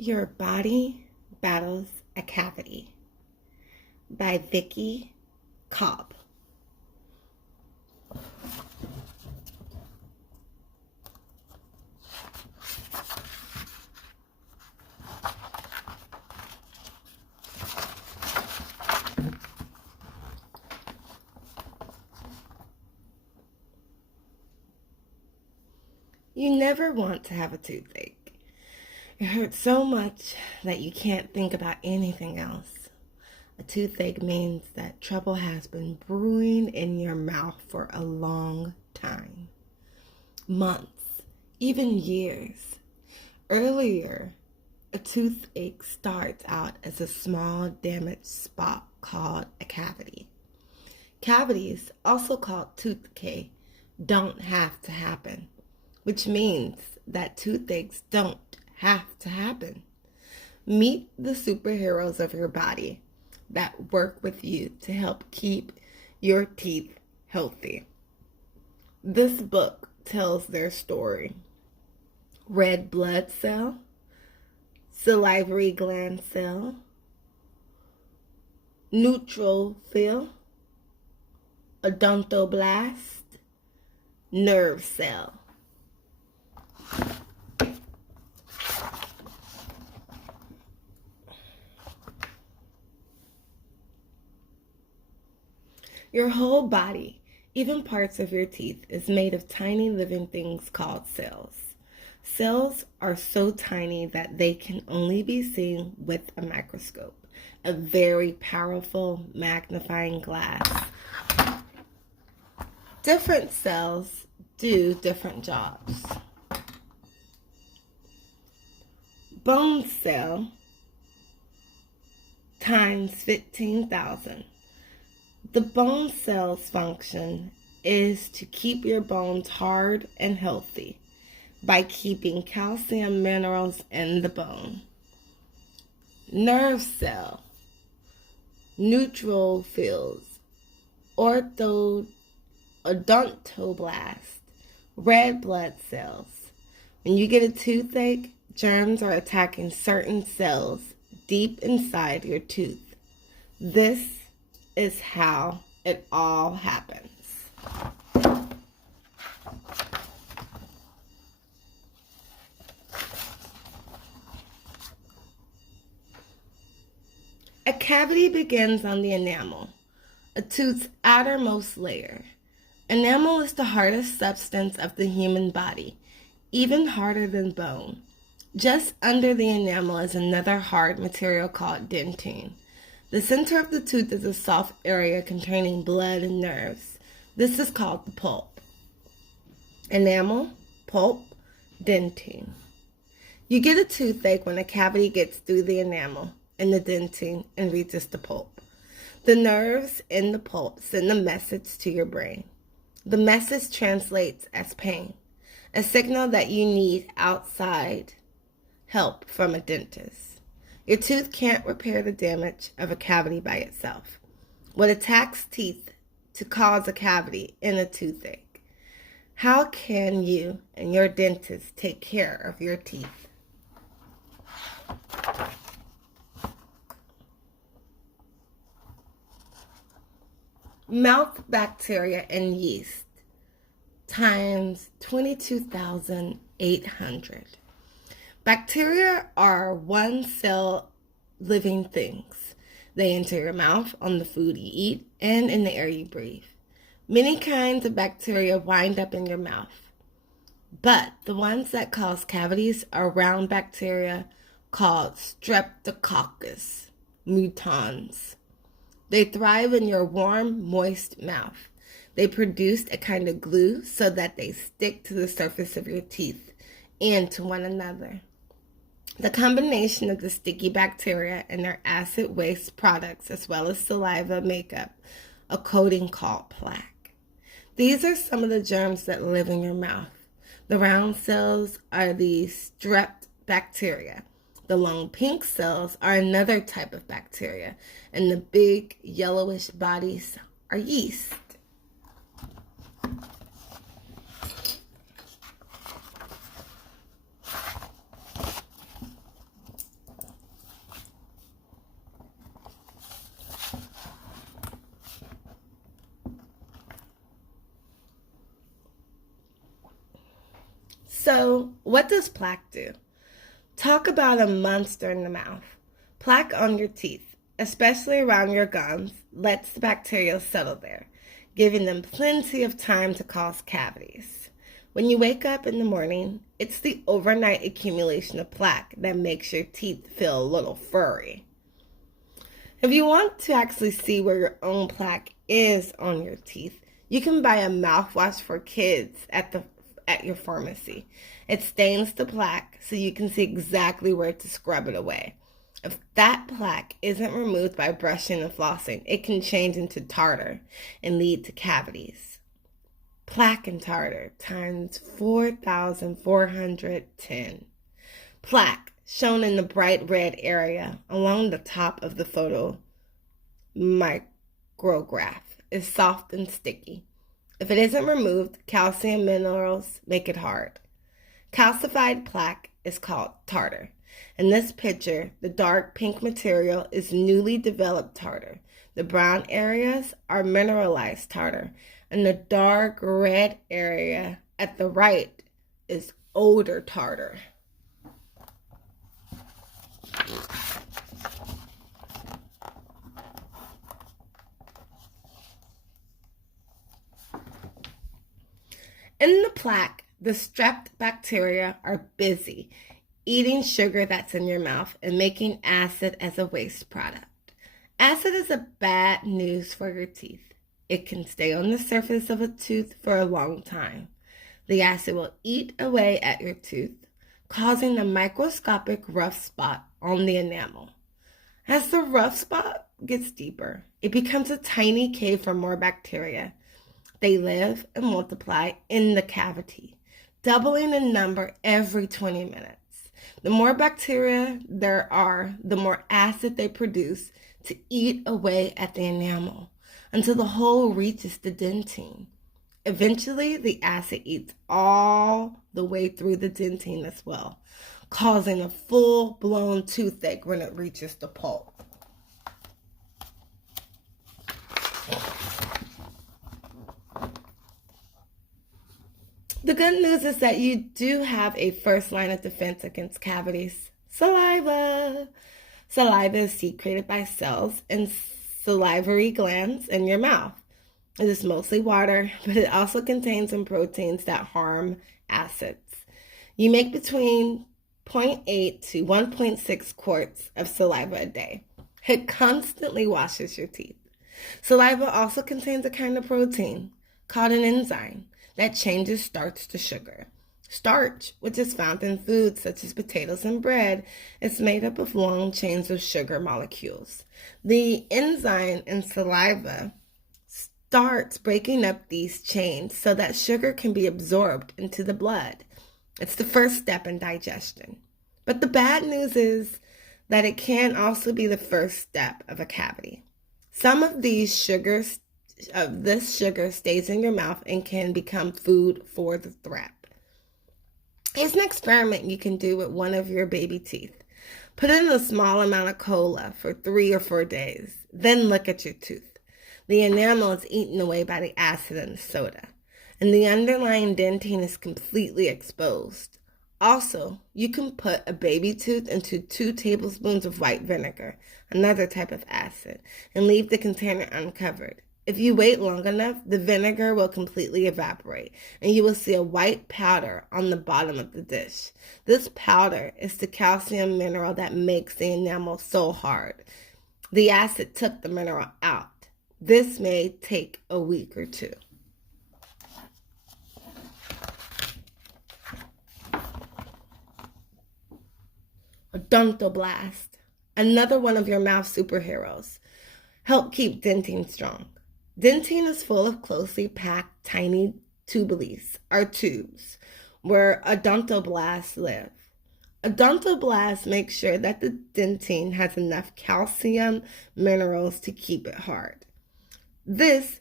Your Body Battles a Cavity by Vicki, Cobb. You never want to have a toothache. It hurts so much that you can't think about anything else. A toothache means that trouble has been brewing in your mouth for a long time. Months, even years. Earlier, a toothache starts out as a small damaged spot called a cavity. Cavities, also called tooth decay, don't have to happen, which means that toothaches don't have to happen. Meet the superheroes of your body that work with you to help keep your teeth healthy. This book tells their story. Red blood cell, salivary gland cell, neutrophil, odontoblast, nerve cell. Your whole body, even parts of your teeth, is made of tiny living things called cells. Cells are so tiny that they can only be seen with a microscope, a very powerful magnifying glass. Different cells do different jobs. Bone cell times 15,000. The bone cell's function is to keep your bones hard and healthy by keeping calcium minerals in the bone. Nerve cell, neutrophils, odontoblast, red blood cells. When you get a toothache, germs are attacking certain cells deep inside your tooth. This is how it all happens. A cavity begins on the enamel, a tooth's outermost layer. Enamel is the hardest substance of the human body, even harder than bone. Just under the enamel is another hard material called denting. The center of the tooth is a soft area containing blood and nerves. This is called the pulp. Enamel, pulp, denting. You get a toothache when a cavity gets through the enamel and the denting and reaches the pulp. The nerves in the pulp send a message to your brain. The message translates as pain, a signal that you need outside help from a dentist. Your tooth can't repair the damage of a cavity by itself. What attacks teeth to cause a cavity in a toothache? How can you and your dentist take care of your teeth? Mouth bacteria and yeast times 22,800. Bacteria are one-cell living things. They enter your mouth on the food you eat and in the air you breathe. Many kinds of bacteria wind up in your mouth, but the ones that cause cavities are round bacteria called Streptococcus mutans. They thrive in your warm, moist mouth. They produce a kind of glue so that they stick to the surface of your teeth and to one another. The combination of the sticky bacteria and their acid waste products, as well as saliva, make up a coating called plaque. These are some of the germs that live in your mouth. The round cells are the strep bacteria. The long pink cells are another type of bacteria, and the big yellowish bodies are yeast. So, what does plaque do? Talk about a monster in the mouth. Plaque on your teeth, especially around your gums, lets the bacteria settle there, giving them plenty of time to cause cavities. When you wake up in the morning, it's the overnight accumulation of plaque that makes your teeth feel a little furry. If you want to actually see where your own plaque is on your teeth, you can buy a mouthwash for kids at your pharmacy. It stains the plaque so you can see exactly where to scrub it away. If that plaque isn't removed by brushing and flossing, it can change into tartar and lead to cavities. Plaque and tartar times 4,410. Plaque, shown in the bright red area along the top of the photo micrograph, is soft and sticky. If it isn't removed, calcium minerals make it hard. Calcified plaque is called tartar. In this picture, the dark pink material is newly developed tartar. The brown areas are mineralized tartar, and the dark red area at the right is older tartar. In the plaque, the strep bacteria are busy eating sugar that's in your mouth and making acid as a waste product. Acid is a bad news for your teeth. It can stay on the surface of a tooth for a long time. The acid will eat away at your tooth, causing a microscopic rough spot on the enamel. As the rough spot gets deeper, it becomes a tiny cave for more bacteria. They live and multiply in the cavity, doubling in number every 20 minutes. The more bacteria there are, the more acid they produce to eat away at the enamel until the hole reaches the denting. Eventually, the acid eats all the way through the denting as well, causing a full-blown toothache when it reaches the pulp. The good news is that you do have a first line of defense against cavities: saliva. Saliva is secreted by cells and salivary glands in your mouth. It is mostly water, but it also contains some proteins that harm acids. You make between 0.8 to 1.6 quarts of saliva a day. It constantly washes your teeth. Saliva also contains a kind of protein called an enzyme that changes starch to sugar. Starch, which is found in foods such as potatoes and bread, is made up of long chains of sugar molecules. The enzyme in saliva starts breaking up these chains so that sugar can be absorbed into the blood. It's the first step in digestion. But the bad news is that it can also be the first step of a cavity. Some of this sugar stays in your mouth and can become food for the threat. Here's an experiment you can do with one of your baby teeth. Put in a small amount of cola for 3 or 4 days. Then look at your tooth. The enamel is eaten away by the acid in the soda, and the underlying dentin is completely exposed. Also, you can put a baby tooth into 2 tablespoons of white vinegar, another type of acid, and leave the container uncovered. If you wait long enough, the vinegar will completely evaporate, and you will see a white powder on the bottom of the dish. This powder is the calcium mineral that makes the enamel so hard. The acid took the mineral out. This may take a week or 2. Odontoblast, another one of your mouth superheroes. Help keep dentin strong. Dentin is full of closely packed tiny tubules, or tubes, where odontoblasts live. Odontoblasts make sure that the dentin has enough calcium minerals to keep it hard. This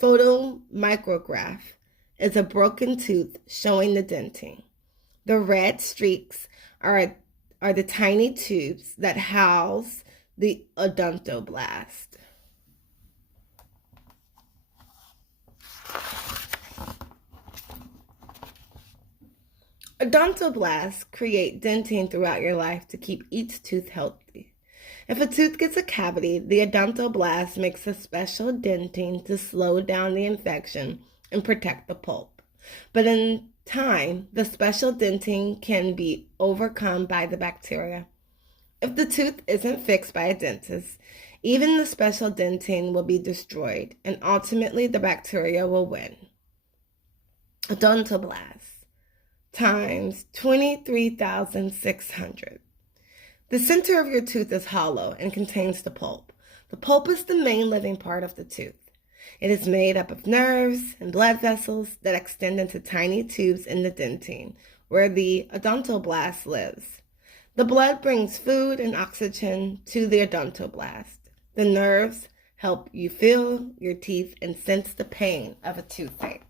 photomicrograph is a broken tooth showing the dentin. The red streaks are the tiny tubes that house the odontoblast. Odontoblasts create denting throughout your life to keep each tooth healthy. If a tooth gets a cavity, the odontoblast makes a special denting to slow down the infection and protect the pulp. But in time, the special denting can be overcome by the bacteria. If the tooth isn't fixed by a dentist, even the special denting will be destroyed, and ultimately the bacteria will win. Odontoblast times 23,600. The center of your tooth is hollow and contains the pulp. The pulp is the main living part of the tooth. It is made up of nerves and blood vessels that extend into tiny tubes in the dentin, where the odontoblast lives. The blood brings food and oxygen to the odontoblast. The nerves help you feel your teeth and sense the pain of a toothache.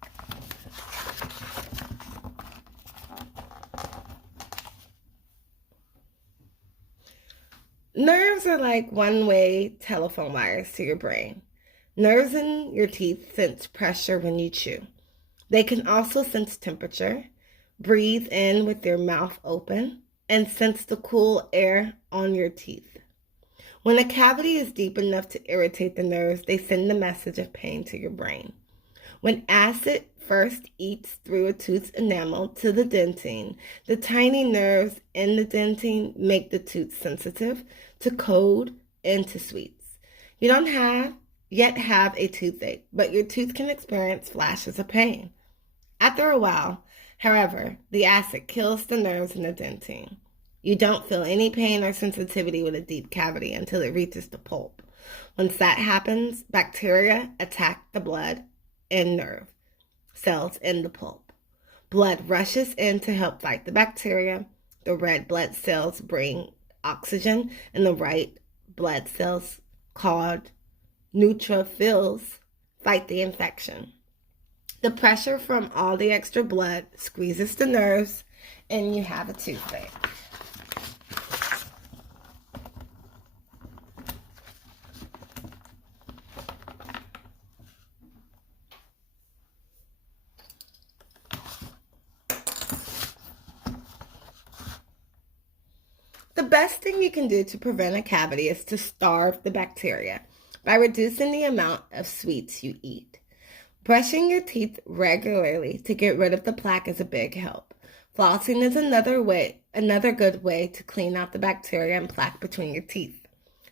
Nerves are like one-way telephone wires to your brain. Nerves in your teeth sense pressure when you chew. They can also sense temperature, breathe in with your mouth open, and sense the cool air on your teeth. When a cavity is deep enough to irritate the nerves, they send a message of pain to your brain. When acid first eats through a tooth's enamel to the dentin, the tiny nerves in the dentin make the tooth sensitive to cold and to sweets. You don't yet have a toothache, but your tooth can experience flashes of pain. After a while, however, the acid kills the nerves in the dentin. You don't feel any pain or sensitivity with a deep cavity until it reaches the pulp. Once that happens, bacteria attack the blood and nerve cells in the pulp. Blood rushes in to help fight the bacteria. The red blood cells bring oxygen, and the white blood cells, called neutrophils, fight the infection. The pressure from all the extra blood squeezes the nerves, and you have a toothache. The best thing you can do to prevent a cavity is to starve the bacteria by reducing the amount of sweets you eat. Brushing your teeth regularly to get rid of the plaque is a big help. Flossing is another good way to clean out the bacteria and plaque between your teeth.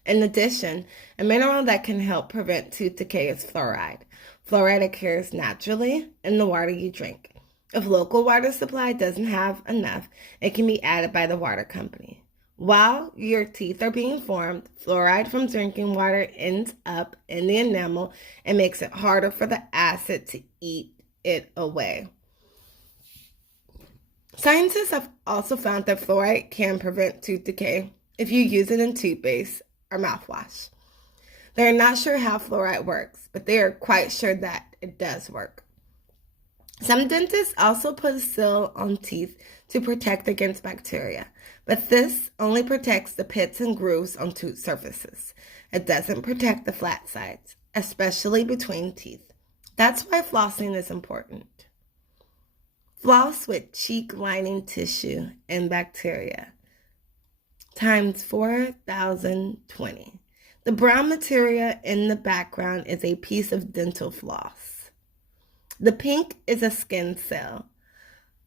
In addition, a mineral that can help prevent tooth decay is fluoride. Fluoride occurs naturally in the water you drink. If local water supply doesn't have enough, it can be added by the water company. While your teeth are being formed, fluoride from drinking water ends up in the enamel and makes it harder for the acid to eat it away. Scientists have also found that fluoride can prevent tooth decay if you use it in toothpaste or mouthwash. They are not sure how fluoride works, but they are quite sure that it does work. Some dentists also put a seal on teeth to protect against bacteria, but this only protects the pits and grooves on tooth surfaces. It doesn't protect the flat sides, especially between teeth. That's why flossing is important. Floss with cheek lining tissue and bacteria times 4,020. The brown material in the background is a piece of dental floss. The pink is a skin cell,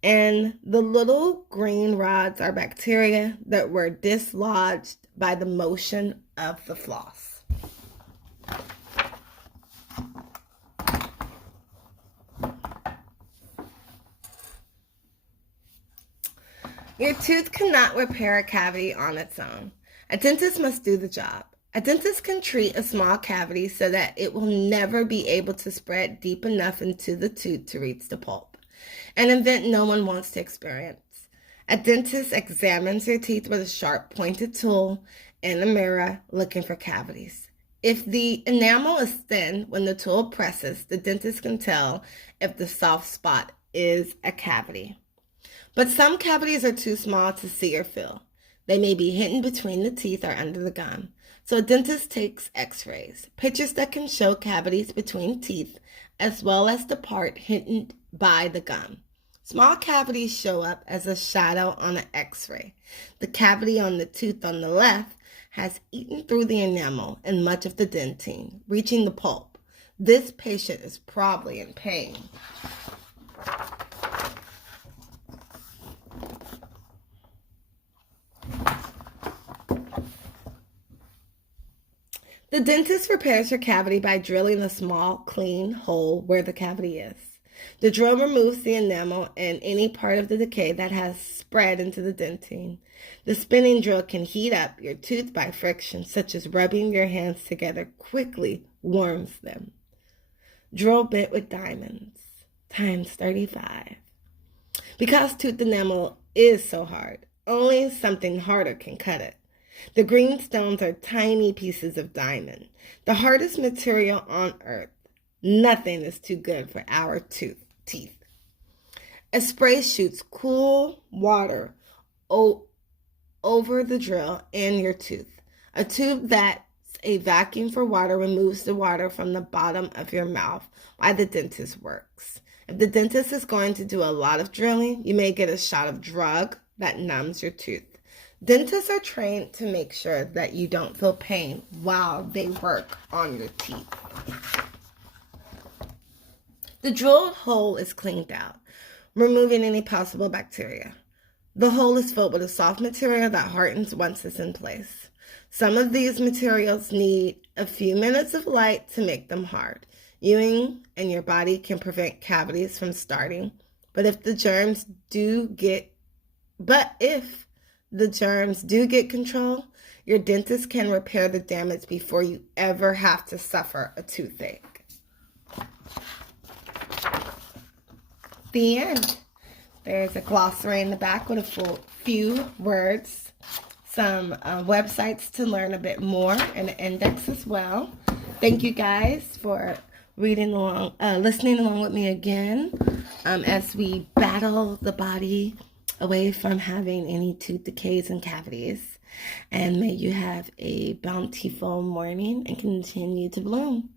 and the little green rods are bacteria that were dislodged by the motion of the floss. Your tooth cannot repair a cavity on its own. A dentist must do the job. A dentist can treat a small cavity so that it will never be able to spread deep enough into the tooth to reach the pulp, an event no one wants to experience. A dentist examines your teeth with a sharp pointed tool and a mirror looking for cavities. If the enamel is thin when the tool presses, the dentist can tell if the soft spot is a cavity. But some cavities are too small to see or feel. They may be hidden between the teeth or under the gum. So a dentist takes x-rays, pictures that can show cavities between teeth, as well as the part hidden by the gum. Small cavities show up as a shadow on an x-ray. The cavity on the tooth on the left has eaten through the enamel and much of the dentin, reaching the pulp. This patient is probably in pain. The dentist repairs your cavity by drilling a small, clean hole where the cavity is. The drill removes the enamel and any part of the decay that has spread into the dentin. The spinning drill can heat up your tooth by friction, such as rubbing your hands together quickly warms them. Drill bit with diamonds, times 35. Because tooth enamel is so hard, only something harder can cut it. The green stones are tiny pieces of diamond, the hardest material on earth. Nothing is too good for our teeth. A spray shoots cool water over the drill and your tooth. A tube that's a vacuum for water removes the water from the bottom of your mouth while the dentist works. If the dentist is going to do a lot of drilling, you may get a shot of drug that numbs your tooth. Dentists are trained to make sure that you don't feel pain while they work on your teeth. The drilled hole is cleaned out, removing any possible bacteria. The hole is filled with a soft material that hardens once it's in place. Some of these materials need a few minutes of light to make them hard. You and your body can prevent cavities from starting, but if the germs do get control, your dentist can repair the damage before you ever have to suffer a toothache. The end. There's a glossary in the back with a few words, some websites to learn a bit more, and an index as well. Thank you guys for listening along with me again as we battle the body away from having any tooth decays and cavities. And may you have a bountiful morning and continue to bloom.